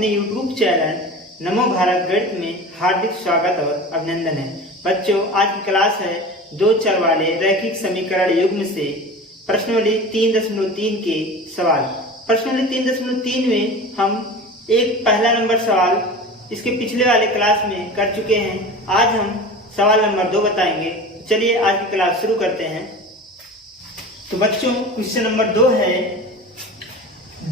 अपने YouTube channel नमो भारत गणित में हार्दिक स्वागत और अभिनंदन है। बच्चों, आज की क्लास है दो चर वाले रैखिक समीकरण युग्म से प्रश्नावली 3.3 के सवाल। प्रश्नावली 3.3 में हम एक पहला नंबर सवाल इसके पिछले वाले क्लास में कर चुके हैं। आज हम सवाल नंबर 2 बताएंगे। चलिए आज की क्लास शुरू करते हैं। तो बच्चों, क्वेश्चन नंबर 2 है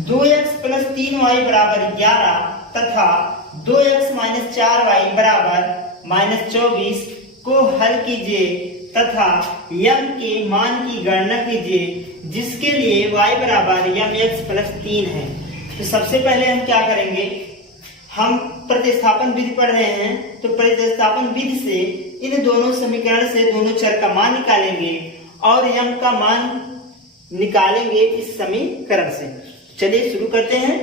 2x + 3y = 11 तथा 2x - 4y = -24 को हल कीजिए तथा m के मान की गणना कीजिए जिसके लिए y = mx + 3 है। तो सबसे पहले हम क्या करेंगे, हम प्रतिस्थापन विधि पढ़ रहे हैं। तो प्रतिस्थापन विधि से इन दोनों समीकरण से दोनों चर का मान निकालेंगे और m का मान निकालेंगे इस समीकरण से। चलिए शुरू करते हैं।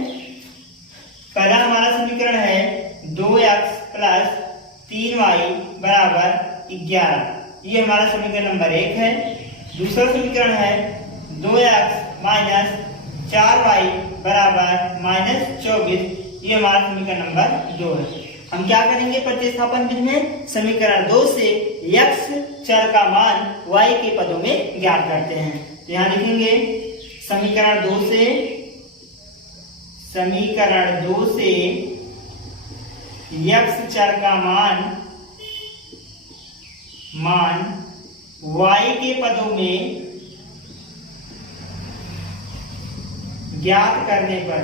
पहला हमारा समीकरण है 2x + 3y = 11। ये हमारा समीकरण नंबर 1 है। दूसरा समीकरण है 2x - 4y = -24। ये हमारा समीकरण नंबर 2 है। हम क्या करेंगे, प्रतिस्थापन विधि में समीकरण 2 से x चर का मान y के पदों में ज्ञात करते हैं। तो यहाँ लिखेंगे समीकरण 2 से x चर का मान y के पदों में ज्ञात करने पर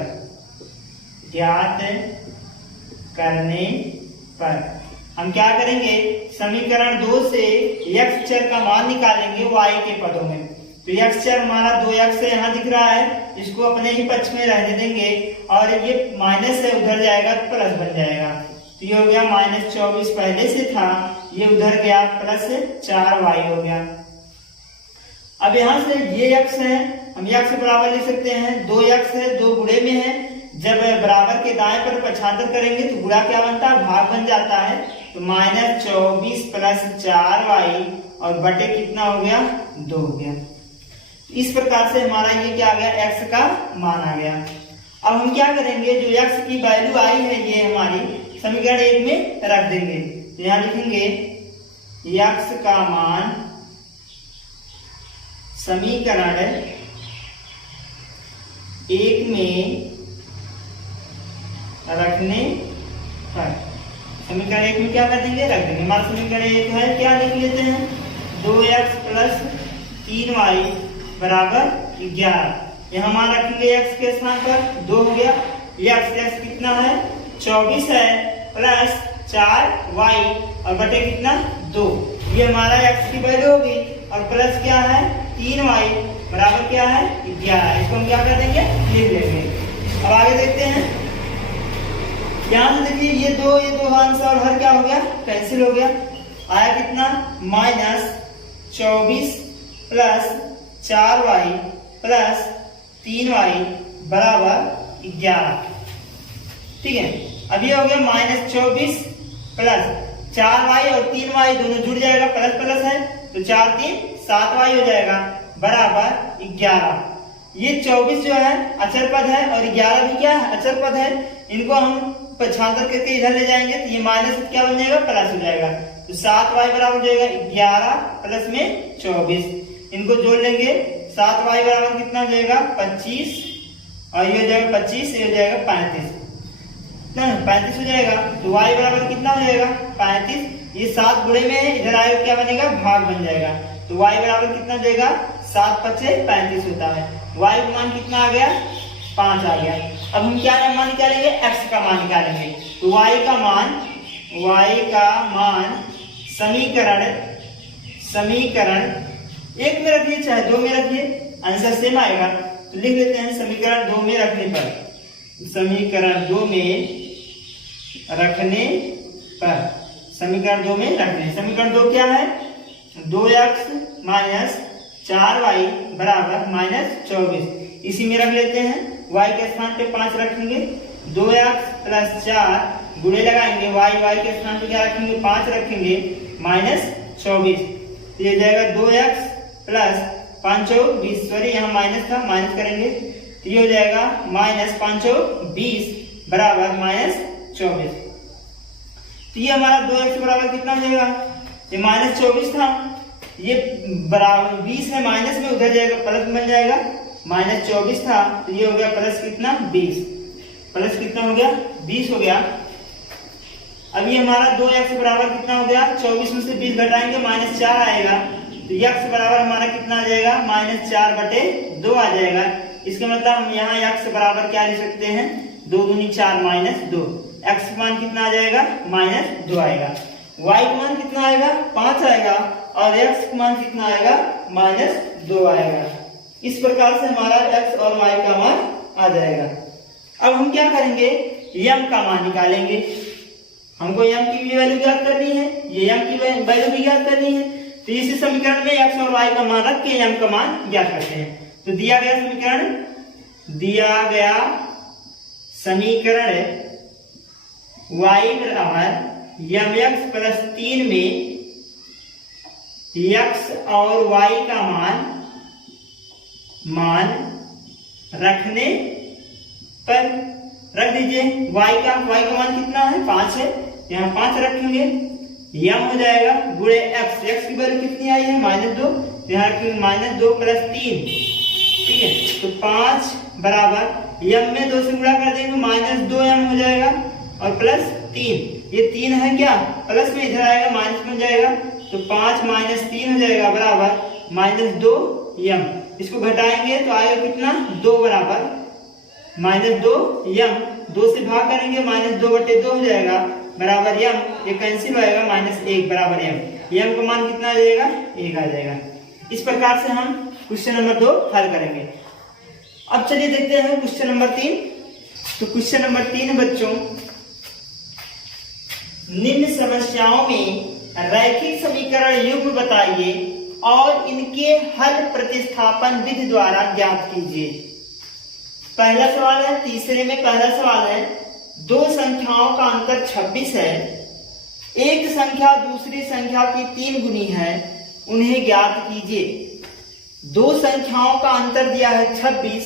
हम क्या करेंगे, समीकरण 2 से x चर का मान निकालेंगे y के पदों में। तो x चर हमारा 2x यहाँ दिख रहा है, इसको अपने ही पक्ष में रहने देंगे और ये माइनस है, उधर जाएगा तो प्लस बन जाएगा। तो ये हो गया -24 पहले से था, ये उधर गया +4y हो गया। अब यहाँ से ये x है, हम x बराबर लिख सकते हैं। 2x है, 2 गुणे में है। जब बराबर के दाएं पर पक्षांतर करेंगे तो गुणा क्या बनता है, भाग बन जाता है। तो -24 + 4y और बटे कितना हो गया, 2 हो गया। इस प्रकार से हमारा ये क्या आ गया, x का मान आ गया। अब हम क्या करेंगे, जो x की वैल्यू आई है ये हमारी समीकरण 1 में रख देंगे। तो यहाँ लिखेंगे x का मान समीकरण 1 में रखने पर, समीकरण 1 में क्या कर देंगे, रख देंगे। हमारा समीकरण 1 है, क्या लिख लेते हैं, 2x + 3y = 11। यहाँ मान रखेंगे x के स्थान पर 2 हो गया। x कितना है, 24 है, प्लस 4y और बटे कितना, 2। ये हमारा x की वैल्यू होगी और प्लस क्या है, 3y बराबर क्या है, 11। इसको हम क्या कर देंगे, लिख लेंगे। अब आगे देखते हैं। यहाँ से देखिए ये दो अंश और हर क्या हो गया, कैंसिल हो गया। आया कितना, -24 + 4y + 3y = 11। ठीक है। अब ये हो गया -24 + 4y और 3y दोनों जुड़ जाएगा, प्लस प्लस है तो 4 3 7y हो जाएगा बराबर 11। ये 24 जो है अचर पद है और 11 भी क्या है, अचर पद है। इनको हम पक्षांतर करके इधर ले जाएंगे तो ये माइनस क्या बन जाएगा, प्लस हो जाएगा। तो 7y बराबर हो जाएगा 11 प्लस में 24। इनको जोड़ लेंगे, 7y बराबर कितना हो जाएगा, 25 और ये हो जाएगा 25, ये हो जाएगा 35 हो जाएगा। तो y बराबर कितना हो जाएगा, 35। ये 7 गुणे में है, इधर आएगा क्या बनेगा, भाग बन जाएगा। तो y बराबर कितना हो जाएगा, 7 × 5 = 35 होता है। y का मान कितना आ गया, 5 आ गया। अब हम क्या मान निकालेंगे, x का मान निकालेंगे। तो y का मान समीकरण 1 में रखिए चाहे 2 में रखिए, आंसर सेम आएगा। तो लिख लेते हैं समीकरण 2 में रखने पर, समीकरण 2 समीकरण 2 क्या है, 2x - 4y = -24। इसी में रख लेते हैं। y के स्थान पे 5 रखेंगे, 2x + 4 गुणे लगाएंगे, y के स्थान पे क्या रखेंगे, 5 रखेंगे, -24। तो ये जाएगा 2x + 5 × 20, सॉरी यहाँ माइनस था, माइनस करेंगे तो ये हो जाएगा -5 × 20 बराबर -24। तो ये हमारा 2x बराबर कितना हो जाएगा, ये -24 था, ये बराबर 20 है माइनस में, उधर जाएगा प्लस बन जाएगा, -24 था तो ये हो गया प्लस कितना 20, प्लस कितना हो गया 20 हो गया। अब ये हमारा 2x बराबर कितना हो गया, 24 में से 20 घटाएंगे -4 आएगा, तो x बराबर हमारा कितना आ जाएगा -4/2 आ जाएगा। इसका मतलब हम यहाँ x बराबर क्या लिख सकते हैं, 2 दूनी 4 -2, x का मान कितना आ जाएगा -2 आएगा, y का मान कितना आएगा 5 आएगा और x का मान कितना आएगा -2 आएगा। इस प्रकार से हमारा x और y का मान आ जाएगा। अब हम क्या करेंगे, m का मान निकालेंगे, हमको m की वैल्यू ज्ञात करनी है, ये m की वैल्यू भी ज्ञात करनी है, तो इसी समीकरण में x और y का मान रख के m का मान ज्ञात करते हैं। तो दिया गया समीकरण y बराबर mx प्लस 3 में x और y का मान रखने पर रख दीजिए, y का मान कितना है 5 है, यहाँ 5 रखेंगे, m हो जाएगा गुणे x की वैल्यू कितनी आई है -2, यहाँ रखेंगे -2 प्लस 3, ठीक है, तो 5 बराबर m में 2 से गुणा कर देंगे -2m हो जाएगा और प्लस 3, ये 3 है क्या प्लस में इधर आएगा माइनस बन जाएगा, तो 5 -3 हो जाएगा बराबर -2m, इसको घटाएंगे तो आएगा कितना 2 बराबर -2m, 2 से भाग करेंगे -2/2 हो जाएगा बराबर m, ये कैंसिल होएगा -1 बराबर m का मान कितना आ जाएगा 1 आ जाएगा। इस प्रकार से हम क्वेश्चन नंबर 2 हल करेंगे। अब चलिए देखते हैं क्वेश्चन नंबर 3। तो क्वेश्चन नंबर 3 बच्चों, निम्न समस्याओं में रैखिक समीकरण युग्म बताइए और इनके हल प्रतिस्थापन विधि द्वारा ज्ञात कीजिए। पहला सवाल है, तीसरे में पहला सवाल है, दो संख्याओं का अंतर 26 है, एक संख्या दूसरी संख्या की 3 गुनी है, उन्हें ज्ञात कीजिए। दो संख्याओं का अंतर दिया है 26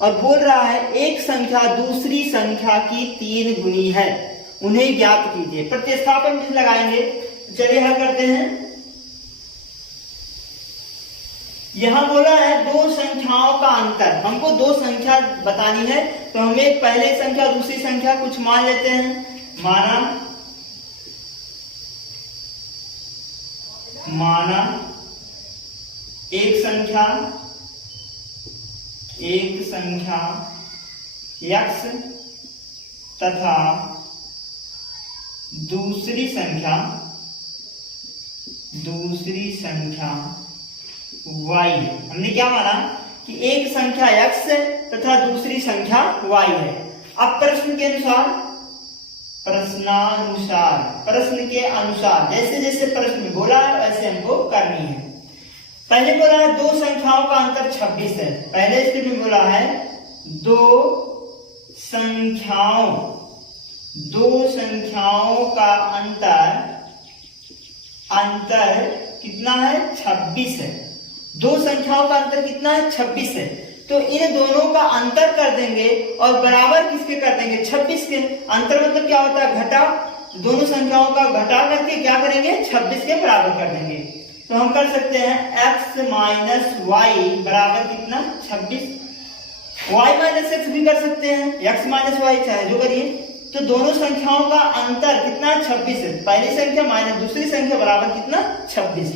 और बोल रहा है एक संख्या दूसरी संख्या की 3 गुनी है, उन्हें ज्ञात कीजिए। प्रतिस्थापन विधि लगाएंगे, चलिए हल करते हैं। यहां बोला है दो संख्याओं का अंतर, हमको दो संख्या बतानी है, तो हमें पहले संख्या दूसरी संख्या कुछ मान लेते हैं। माना एक संख्या x तथा दूसरी संख्या y। हमने क्या माना कि एक संख्या x तथा दूसरी संख्या y है। अब प्रश्न के अनुसार जैसे जैसे प्रश्न में बोला है वैसे हमको करनी है। पहले बोला है दो संख्याओं का अंतर 26 है, पहले स्टेप में बोला है दो संख्याओं का अंतर कितना है 26 है। दो संख्याओं का अंतर कितना है 26 है, तो इन दोनों का अंतर कर देंगे और बराबर किसके कर देंगे 26 के। अंतर मतलब क्या होता है घटा, दोनों संख्याओं का घटा करके क्या करेंगे 26 के बराबर कर देंगे। तो हम कर सकते हैं x माइनस वाई बराबर कितना 26, y माइनस एक्स भी कर सकते हैं, x माइनस वाई चाहे जो करिए। तो दोनों संख्याओं का अंतर कितना 26 है, पहली संख्या माइनस दूसरी संख्या बराबर कितना 26।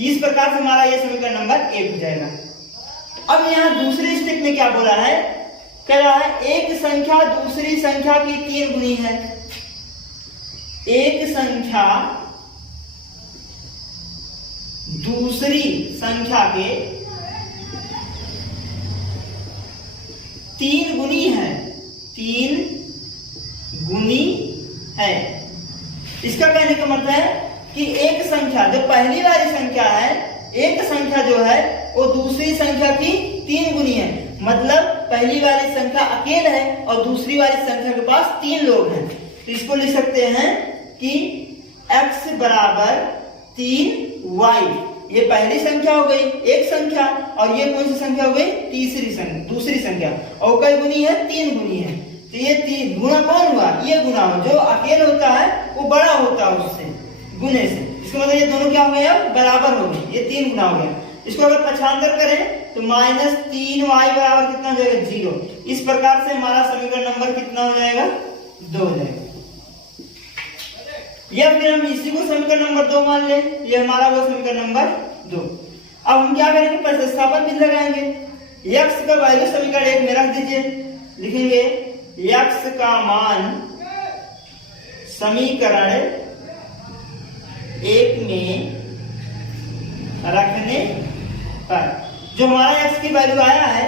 इस प्रकार से हमारा ये समीकरण नंबर 1 हो जाएगा। अब यहाँ दूसरे स्टेप में क्या बोला है, कह रहा है एक संख्या दूसरी संख्या की 3 गुनी है। एक संख्या दूसरी संख्या के 3 गुनी है, 3 गुनी है। इसका कहने का मतलब है कि एक संख्या जो पहली वाली संख्या है, एक संख्या जो है वो दूसरी संख्या की 3 गुनी है। मतलब पहली वाली संख्या अकेले है और दूसरी वाली संख्या के पास 3 लोग हैं। तो इसको लिख सकते हैं कि x बराबर 3y। ये पहली संख्या हो गई एक संख्या, और ये कौन सी संख्या हो गई दूसरी संख्या, और कई गुनी है 3 गुनी है। तो ये गुना कौन हुआ, ये गुना हो, जो अकेले होता है वो बड़ा होता है उससे गुने से, इसका मतलब ये दोनों क्या हो गए, अब बराबर हो गए, ये 3 गुना हो गया। इसको अगर पक्षांतर करें तो -3y बराबर कितना हो जाएगा, 0। इस प्रकार से हमारा समीकरण नंबर कितना हो जाएगा, 2 हो जाएगा। या फिर हम इसी को समीकरण नंबर 2 मान ले, ये हमारा वो समीकरण नंबर 2। अब हम क्या करेंगे, प्रतिस्थापन भी लगाएंगे। x का वैल्यू समीकरण 1 में रख दीजिए, लिखेंगे x का मान समीकरण 1 में रखने पर जो हमारा x की वैल्यू आया है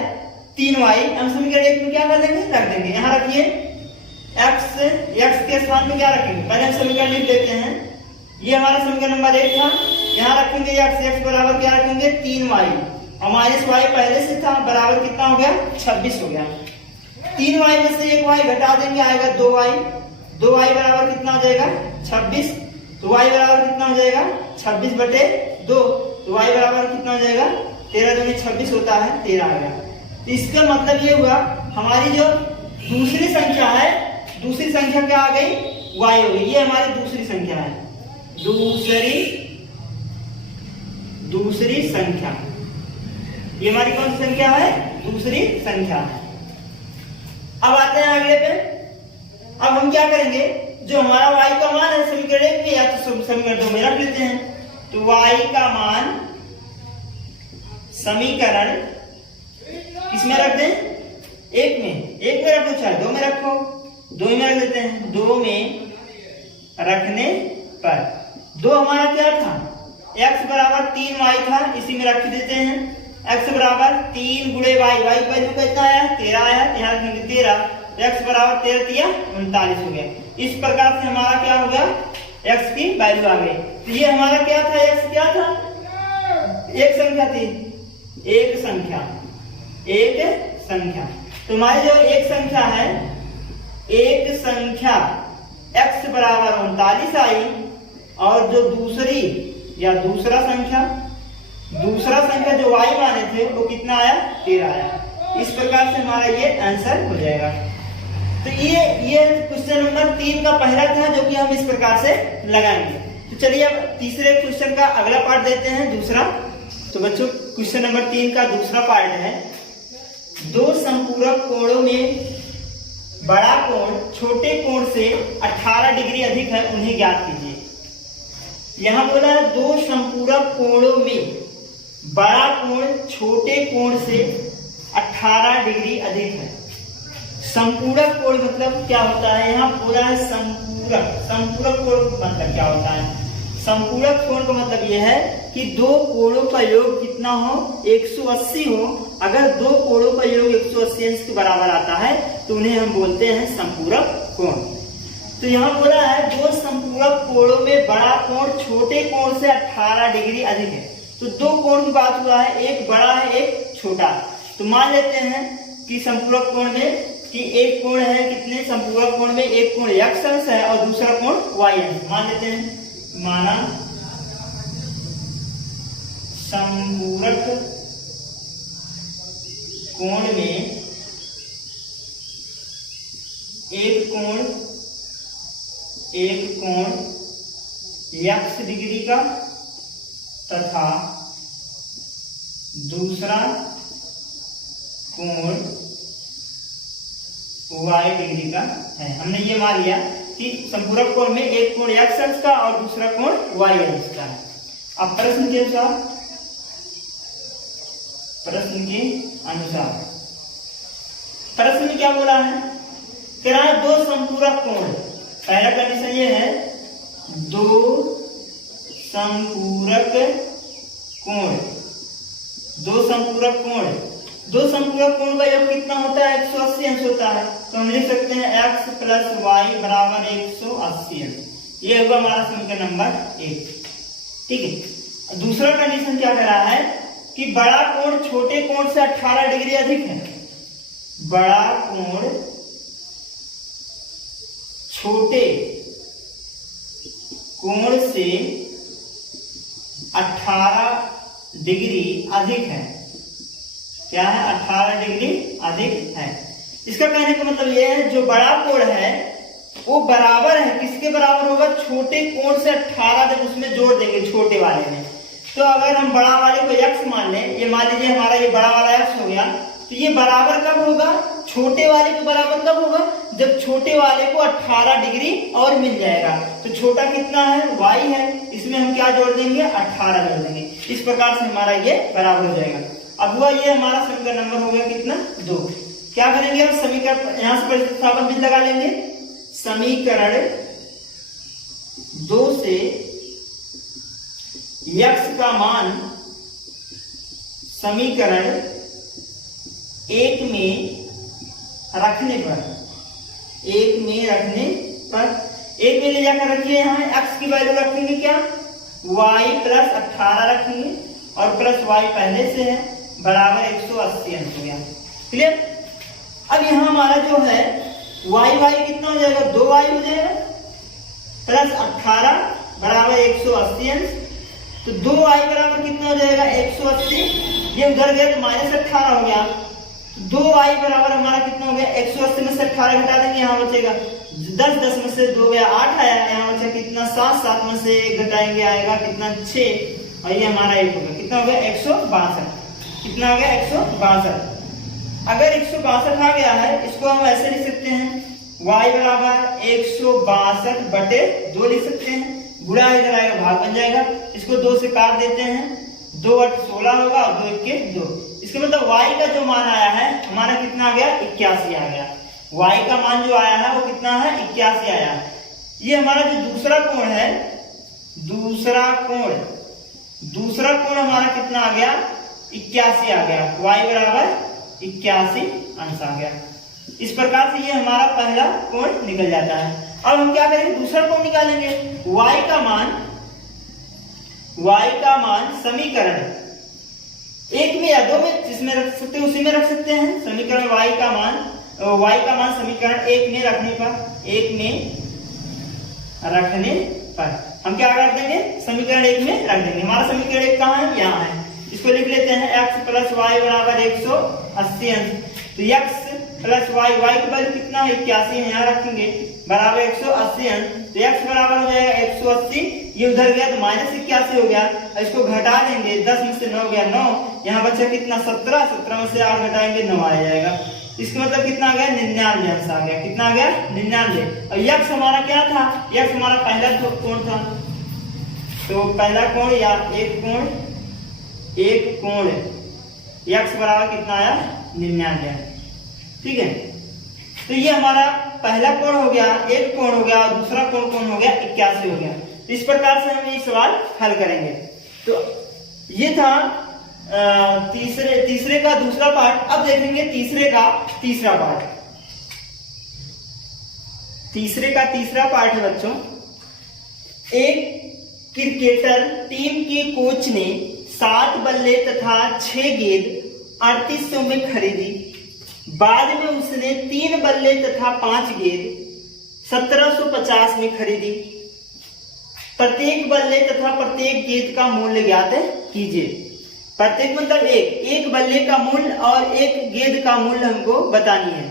3y, हम समीकरण 1 में क्या कर देंगे, रख देंगे। यहाँ रखिए x के स्थान पे क्या रखेंगे, पहले हम समीकरण लिख देते हैं। ये हमारा समीकरण नंबर 1 था, यहाँ रखेंगे x बराबर क्या रखेंगे, 3y और -y पहले से था, बराबर कितना हो गया, 26 हो गया। 3y में से 1y घटा देंगे, आएगा 2y। 2y बराबर कितना हो जाएगा, 26। तो y बराबर कितना हो जाएगा, 26/2। तो y बराबर कितना हो जाएगा, 13 दूनी 26 होता है, 13 आ गया। तो इसका मतलब ये हुआ हमारी जो दूसरी संख्या है, दूसरी संख्या क्या आ गई, y हो गई। ये हमारी दूसरी संख्या है, दूसरी संख्या। ये हमारी कौन सी संख्या है, दूसरी संख्या है। अब आते हैं अगले पे। अब हम क्या करेंगे, जो हमारा y का मान है समीकरण 1 में या तो समीकरण 2 में रख लेते हैं। तो y का मान समीकरण किसमें रख दें, 1 में रखो, चाहे 2 में रखो, 2 में रख देते हैं। 2 में रखने पर 2 हमारा क्या था, x बराबर 3y था, इसी में रख देते हैं। x बराबर 3 गुणे y, y वैल्यू कितना आया, 13 आया, यहाँ रखेंगे 13। x बराबर 13 तिया 39 हो गया। इस प्रकार से हमारा क्या हो गया, x की वैल्यू आ गई। तो ये हमारा क्या था, x क्या था, एक संख्या थी, एक संख्या। तो हमारी जो एक संख्या है, एक संख्या x बराबर 39 आई, और जो दूसरी या दूसरा संख्या जो y माने थे वो कितना आया, 13 आया। इस प्रकार से हमारा ये आंसर हो जाएगा। तो ये क्वेश्चन नंबर 3 का पहला था, जो कि हम इस प्रकार से लगाएंगे। तो चलिए अब तीसरे क्वेश्चन का अगला पार्ट देते हैं, दूसरा। तो बच्चों क्वेश्चन नंबर 3 का दूसरा पार्ट है, दो संपूरक कोणों में बड़ा कोण छोटे कोण से 18 डिग्री अधिक है, उन्हें ज्ञात कीजिए। यहां बोला है दो संपूरक कोणों में बड़ा कोण छोटे कोण से 18 डिग्री अधिक है। संपूरक कोण मतलब क्या होता है, यहाँ बोला है संपूरक कोण मतलब क्या होता है। संपूरक कोण का मतलब यह है कि दो कोणों का योग कितना हो, 180 हो। अगर दो कोणों का योग 180 अंश के बराबर आता है तो उन्हें हम बोलते हैं संपूरक कोण। तो यहाँ बोला है दो संपूरक कोणों में बड़ा कोण छोटे कोण से 18 डिग्री अधिक है। तो दो कोण की बात हुआ है, एक बड़ा है एक छोटा। तो मान लेते हैं कि संपूरक कोण में कि एक कोण है कितने, संपूरक कोण में एक कोण x अंश है और दूसरा कोण y अंश। मान लेते हैं, माना संपूरक कोण में एक कोण x डिग्री का तथा दूसरा कोण y डिग्री का है। हमने ये मान लिया कि संपूरक कोण में एक कोण x अंश का और दूसरा कोण y अंश का है। अब प्रश्न के अनुसार प्रश्न में क्या बोला है, कह रहा है दो संपूरक कोण। पहला कंडीशन ये है, दो संपूरक कोण का योग कितना होता है, 180 अंश होता है। तो हम लिख सकते हैं x + y बराबर 180 अंश। ये होगा हमारा समीकरण नंबर 1। ठीक है। दूसरा कंडीशन क्या कह रहा है कि बड़ा कोण छोटे कोण से 18 डिग्री अधिक है। बड़ा कोण छोटे कोण से 18 डिग्री अधिक है। क्या है, 18 डिग्री अधिक है। इसका कहने का मतलब ये है जो बड़ा कोण है वो बराबर है, किसके बराबर होगा, छोटे कोण से 18 जब उसमें जोड़ देंगे छोटे वाले में। तो अगर हम बड़ा वाले को x मान लें, ये मान लीजिए हमारा ये बड़ा वाला x हो गया, तो ये बराबर कब होगा, छोटे वाले को बराबर कब होगा, जब छोटे वाले को 18 डिग्री और मिल जाएगा। तो छोटा कितना है, y है, इसमें हम क्या जोड़ देंगे, 18 जोड़ देंगे। इस प्रकार से हमारा ये बराबर हो जाएगा। अब हुआ ये हमारा समीकरण नंबर हो गया कितना, 2। क्या करेंगे अब, समीकरण यहां से प्रतिस्थापन भी लगा लेंगे। समीकरण 2 से x का मान समीकरण 1 में रखने पर, 1 में ले जाकर रखिए, यहाँ x की वैल्यू रखेंगे क्या, y प्लस 18 रखेंगे और प्लस y पहले से है बराबर 180 अंश हो गया। क्लियर। अब यहाँ हमारा जो है y कितना हो जाएगा, 2y हो जाएगा प्लस 18 बराबर 180 अंश। तो 2y बराबर कितना हो जाएगा, 180, ये उधर गया तो माइनस 18 हो गया। 2y बराबर हमारा कितना हो गया, 180 में से 18 घटा देंगे, यहाँ बचेगा 10, 10 में से 2 गया 8 आया, यहाँ बचा कितना 7, 7 में से 1 घटाएंगे आएगा कितना 6, और ये हमारा 1 हो गया, कितना हो गया 162, कितना हो गया 162। अगर 162 आ गया है, इसको हम ऐसे लिख सकते हैं, y बराबर 162 बटे 2 लिख सकते हैं, गुणा इधर आएगा भाग बन जाएगा, इसको 2 से काट देते हैं, 2 8 16 होगा और 2 1 के 2। इसका मतलब y का जो मान आया है हमारा कितना आ गया, 81 आ गया। y का मान जो आया है वो कितना है, 81 आया है। ये हमारा जो दूसरा कोण है, दूसरा कोण हमारा कितना आ गया, 81 आ गया, y बराबर 81 अंश आ गया। इस प्रकार से ये हमारा पहला कोण निकल जाता है। अब हम क्या करेंगे, दूसरा कोण निकालेंगे। y का मान समीकरण 1 में या 2 में जिसमें रख सकते हैं उसी में रख सकते हैं। समीकरण y का मान समीकरण 1 में रखने पर हम क्या कर देंगे, समीकरण 1 में रख देंगे। हमारा समीकरण 1 कहाँ है, यहाँ है। इसको लिख लेते हैं, x प्लस वाई बराबर 180 अंश। तो x प्लस वाई, y की वैल्यू कितना है, 81 यहाँ रखेंगे बराबर 180 अंश। तो x बराबर हो जाएगा 180, ये उधर गया तो माइनस 81 हो गया, इसको घटा देंगे, 10 में से 9 गया 9, यहाँ बचा कितना 17, 17 में से 8 घटाएंगे 9 आ जाएगा। इसका मतलब कितना आ गया, 99 अंश आ गया। कितना आ गया, 99। और x हमारा क्या था, x हमारा पहला कोण था, तो पहला कोण या एक कोण x बराबर कितना आया, 99। ठीक है, तो ये हमारा पहला कोण हो गया, एक कोण हो गया, और दूसरा कोण हो गया 81 हो गया। इस प्रकार से हम ये सवाल हल करेंगे। तो ये था तीसरे का दूसरा पार्ट। अब देखेंगे तीसरे का तीसरा पार्ट। तीसरे का तीसरा पार्ट है बच्चों, एक क्रिकेटर टीम के कोच ने 7 बल्ले तथा 6 गेंद 3800 में खरीदी। बाद में उसने 3 बल्ले तथा 5 गेंद 1750 में खरीदी। प्रत्येक बल्ले तथा प्रत्येक गेंद का मूल्य ज्ञात कीजिए। प्रत्येक मतलब एक बल्ले का मूल्य और एक गेंद का मूल्य हमको बतानी है।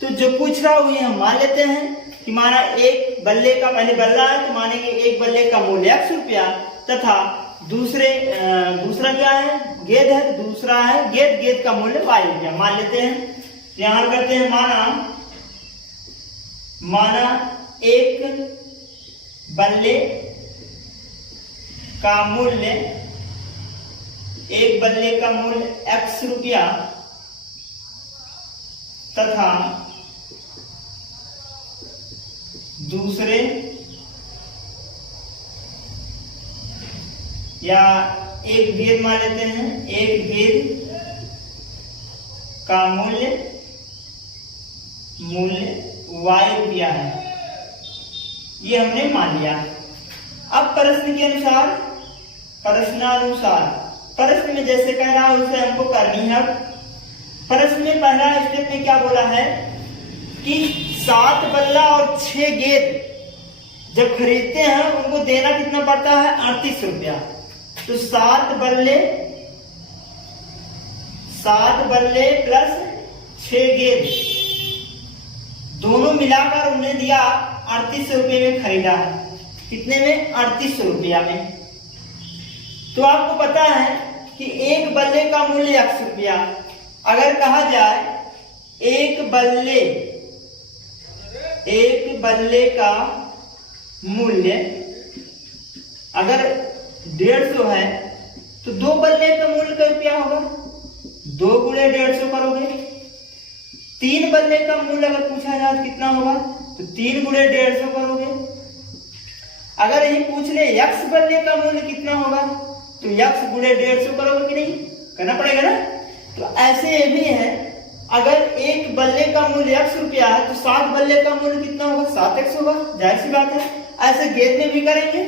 तो जो पूछ रहा हूं हम मान लेते हैं कि माना एक बल्ले का, पहले बल्ला है तो मानेंगे एक बल्ले का मूल्य x रुपया, तथा दूसरा क्या है, गेंद है, तो दूसरा है गेंद का मूल्य y रुपया मान लेते हैं। यहां करते हैं, माना एक बल्ले का मूल्य x रुपया तथा दूसरे या एक गेंद मान लेते हैं, एक गेंद का मूल्य y रुपया है, ये हमने मान लिया। अब प्रश्न के अनुसार, प्रश्न में जैसे कह रहा है उसे हमको करनी है। प्रश्न में पहला स्टेप में क्या बोला है कि 7 बल्ला और 6 गेंद जब खरीदते हैं उनको देना कितना पड़ता है, 38 रुपया। तो 7 बल्ले प्लस 6 गेंद दोनों मिलाकर उन्हें दिया 3800 रुपये में खरीदा है। कितने में? 3800 रुपया में। तो आपको पता है कि एक बल्ले का मूल्य x रुपया। अगर कहा जाए एक बल्ले का मूल्य अगर 150 है तो 2 बल्ले का मूल्य का रुपया होगा, 2 गुणे 150 करोगे। 3 बल्ले का मूल्य अगर पूछा जाए कितना होगा तो 3 गुणे 150 करोगे। अगर यही पूछ ले x बल्ले का मूल्य कितना होगा तो x गुणे 150 करोगे कि नहीं? करना पड़ेगा ना। तो ऐसे ये भी है, अगर एक बल्ले का मूल्य x रुपया है तो 7 बल्ले का मूल्य कितना होगा? 7x होगा। जाहिर सी बात है, ऐसे गेंद में भी करेंगे।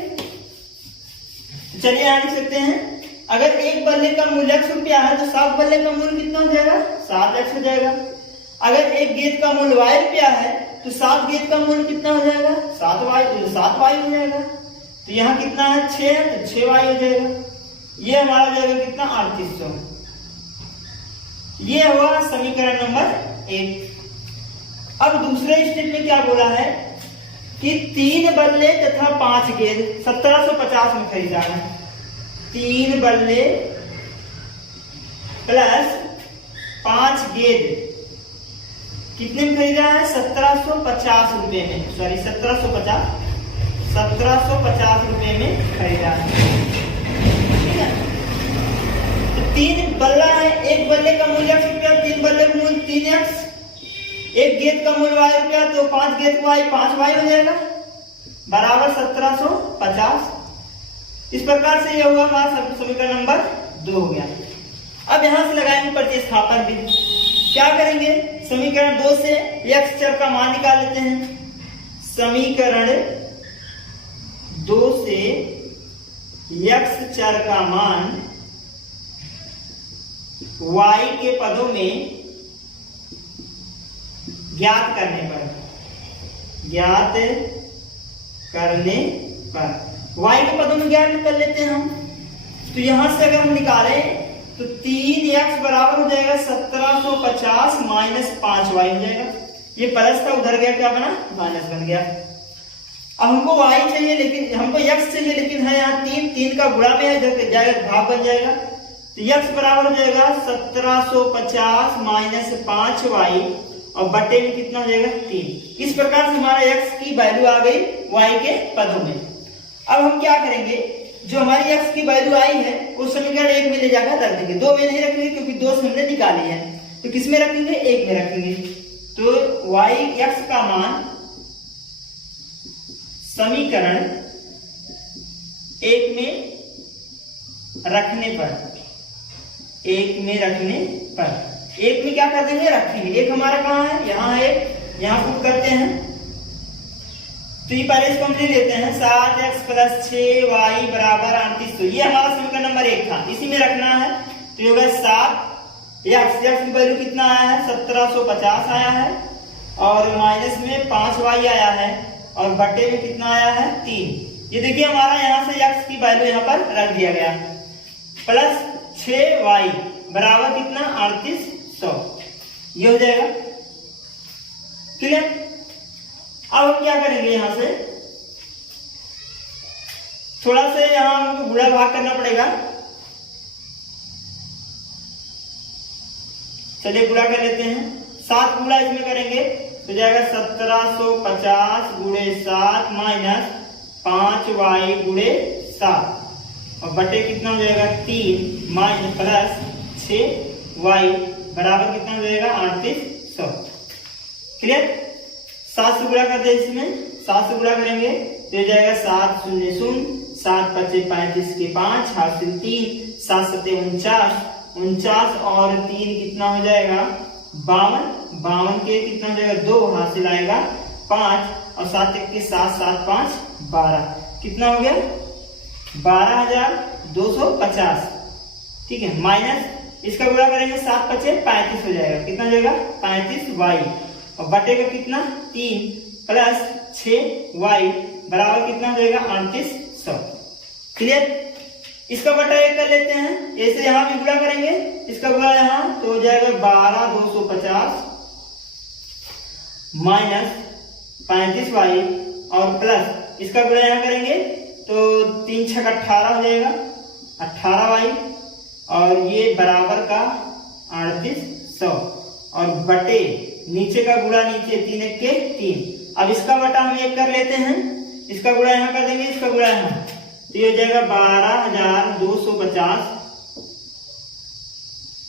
तो चलिए यहाँ लिख सकते हैं, अगर एक बल्ले का मूल्य x रुपया है तो 7 बल्ले का मूल्य कितना हो जाएगा? 7x हो जाएगा। अगर एक गेंद का मूल्य y रुपया है तो 7 गेंद का मूल्य कितना हो जाएगा? 7y हो जाएगा। तो यहाँ कितना है? 6 है तो 6y हो जाएगा। ये हमारा हो जाएगा कितना? 3800। ये हुआ समीकरण नंबर 1। अब दूसरे स्टेप में क्या बोला है कि 3 बल्ले तथा 5 गेंद 1750 में खरीदा है। 3 बल्ले प्लस 5 गेंद कितने में खरीदा है? 1750 रुपए में, सॉरी 1750 रुपए में खरीदा है। ठीक है, तो 3 बल्ला है, एक बल्ले का मूल्य x रुपया, 3 बल्ले का मूल्य 3x, एक गेंद का मूल्य y रुपया तो 5 गेंद को y 5y हो जाएगा बराबर 1750। इस प्रकार से यह हुआ हमारा समीकरण नंबर 2 हो गया। अब यहां से लगाएंगे प्रतिस्थापन विधि। क्या करेंगे? समीकरण 2 से x चर का मान निकाल लेते हैं। समीकरण 2 से x चर का मान y के पदों में ज्ञात करने पर y के पदों में ज्ञात कर लेते हैं हम। तो यहां से अगर हम निकालें तो 3x बराबर हो जाएगा 1750 माइनस 5y हो जाएगा। ये प्लस था, उधर गया, क्या बना? माइनस बन गया। अब हमको y चाहिए, लेकिन हमको x चाहिए, लेकिन है यहाँ 3 का गुणा में है, जाएगा भाग बन जाएगा। तो x बराबर हो जाएगा 1750 माइनस 5y और बटे में कितना हो जाएगा? 3। इस प्रकार से हमारा x की वैल्यू आ गई y के पदों में। अब हम क्या करेंगे? जो हमारी x की वैल्यू आई है वो समीकरण 1 में ले जाकर रख देंगे। 2 में नहीं रखेंगे क्योंकि 2 से हमने निकाली है, तो किस में रखेंगे? 1 में रखेंगे। तो x का मान समीकरण 1 में रखने पर 1 में क्या कर देंगे? रखेंगे। 1 हमारा कहाँ है? यहाँ है, यहाँ पुट करते हैं। तो ये पहले इसको हम ले लेते हैं, 7x प्लस 6y बराबर 3800। ये हमारा समीकरण नंबर 1 था, इसी में रखना है। तो ये होगा 7x की वैल्यू कितना आया है? 1750 आया है, और माइनस में 5y आया है, और बटे में कितना आया है? 3। ये देखिए हमारा यहाँ से x की वैल्यू यहाँ पर रख दिया गया, प्लस 6y बराबर कितना? 3800। ये हो जाएगा क्लियर। अब हम क्या करेंगे? यहां से थोड़ा सा यहां हमको गुणा भाग करना पड़ेगा। चलिए गुणा कर लेते हैं। 7 गुणा इसमें करेंगे तो जाएगा 1750 गुणे 7 माइनस 5y गुणे 7 और बटे कितना हो जाएगा? 3 माइनस प्लस 6y बराबर कितना हो जाएगा? 3800। क्लियर। 7 से गुणा कर दे, इसमें 7 से गुणा करेंगे तो जाएगा 7 शून्य 0, 7 पचे 35 के 5 हासिल 3, 7 सते 49 और 3 कितना हो जाएगा? 52 के कितना हो जाएगा? 2 हासिल आएगा 5 और 7 के 7 7 5 12 कितना हो गया? 12,250। ठीक है, माइनस इसका गुणा करेंगे 7 पचे 35 हो जाएगा। कितना हो जाएगा? 35y और बटे का कितना? 3 प्लस 6y बराबर कितना हो जाएगा? 3800। क्लियर। इसका बटा 1 कर लेते हैं, ऐसे यहां भी गुणा करेंगे, इसका गुणा यहां तो हो जाएगा 12,250 माइनस 35y और प्लस इसका गुणा यहाँ करेंगे तो 3 छक 18 हो जाएगा, 18y और ये बराबर का 3800 और बटे नीचे का गुणा नीचे 3 1 के 3। अब इसका बटा हम 1 कर लेते हैं, इसका गुणा यहाँ कर देंगे, इसका गुणा यहाँ, तो ये हो जाएगा 12250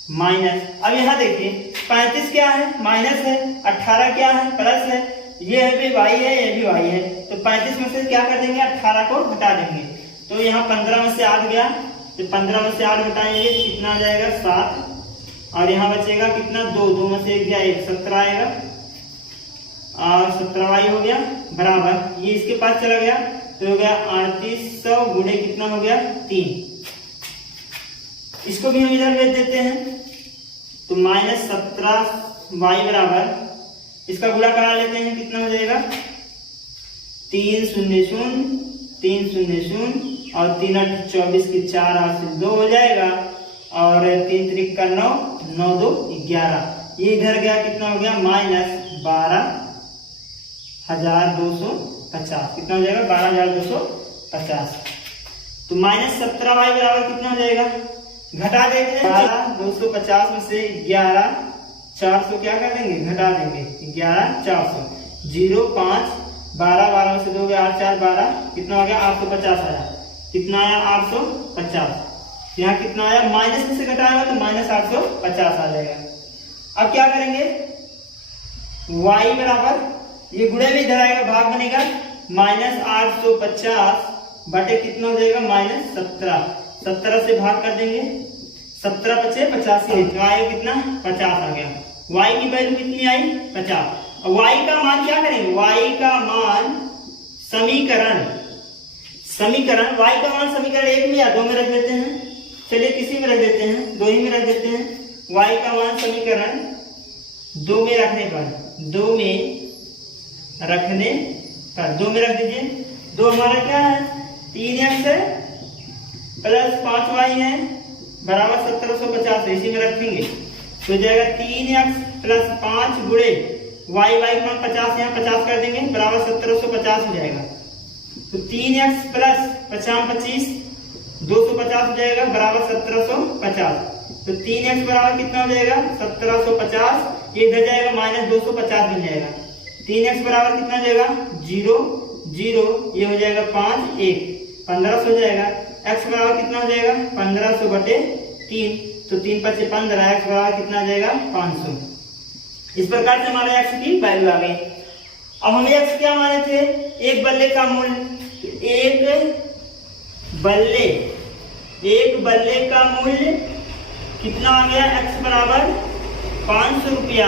माइनस। अब यहाँ देखिए 35 क्या है, माइनस है, 18 क्या है, प्लस है, ये भी y है, ये भी y है, तो 35 में से क्या कर देंगे, 18 को हटा देंगे, तो यहाँ 15 में से 8 गया, तो 15 में से 8 घटाएंगे कितना आ जाएगा 7 और यहाँ बचेगा कितना 2 में से 1 गया 1, 17 आएगा और 17y हो गया बराबर, ये इसके पास चला गया तो हो गया 3800 गुणे कितना हो गया 3। इसको भी हम इधर भेज देते हैं तो -17y बराबर, इसका गुणा करा लेते हैं कितना हो जाएगा 3 0 0 3 0 0 और 3 8 24 की 4 8 से 2 हो जाएगा और 3 3 का 9 9 2 11, ये इधर गया कितना हो गया -12250, कितना हो जाएगा 12250। तो -17y बराबर कितना हो जाएगा, घटा देते हैं 12250 में से 11 400 क्या कर देंगे, घटा देंगे 11 400, 0 5 12 12 में से 2 गया 8 4 12, कितना हो गया 850 आया, कितना आया 850। यहाँ कितना आया, माइनस में से घटाएगा तो -850 आ जाएगा। अब क्या करेंगे, y बराबर, ये गुणे में इधर आएगा भाग बनेगा, -850 बटे कितना हो जाएगा -17, 17 से भाग कर देंगे, 17 × 5 = 85, तो आएगा कितना 50 आ गया। y की वैल्यू कितनी आई 50। और y का मान क्या करेंगे, y का मान समीकरण y का मान समीकरण 1 में या 2 में रख देते हैं, चलिए किसी में रख देते हैं, 2 ही में रख देते हैं। y का मान समीकरण 2 में रखने पर 2 में रख दीजिए, 2 हमारा क्या है 3x है प्लस 5y है बराबर 1750 है, इसी में रखेंगे तो जाएगा 3x प्लस 5 गुणे y का मान 50, यहाँ 50 कर देंगे बराबर 1750 हो जाएगा, तो 3x प्लस 50 25 250 हो जाएगा बराबर 1750, तो 3x बराबर कितना हो जाएगा 1750, ये इधर जाएगा -250 बन जाएगा, 3x बराबर कितना हो जाएगा 0 0, ये हो जाएगा 5 1 1500 हो जाएगा, x बराबर कितना हो जाएगा 1500 बटे 3, तो 3 5 15, x बराबर कितना आ जाएगा 500। इस प्रकार से हमारे x की वैल्यू आ गई। अब हमें x क्या माने थे, एक बल्ले का मूल्य, तो एक बल्ले का मूल्य कितना आ गया, x बराबर 500 रुपया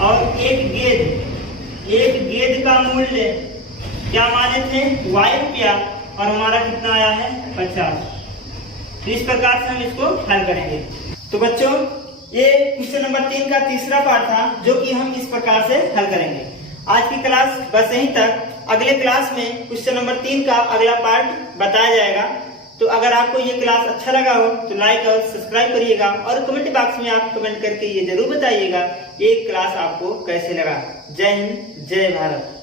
और एक गेंद का मूल्य क्या माने थे y रुपया और हमारा कितना आया है 50। तो इस प्रकार से हम इसको हल करेंगे। तो बच्चों ये क्वेश्चन नंबर 3 का तीसरा पार्ट था जो कि हम इस प्रकार से हल करेंगे। आज की क्लास बस यहीं तक, अगले क्लास में क्वेश्चन नंबर 3 का अगला पार्ट बताया जाएगा। तो अगर आपको ये क्लास अच्छा लगा हो तो लाइक और सब्सक्राइब करिएगा और कमेंट बॉक्स में आप कमेंट करके ये जरूर बताइएगा ये क्लास आपको कैसे लगा। जय हिंद, जय भारत।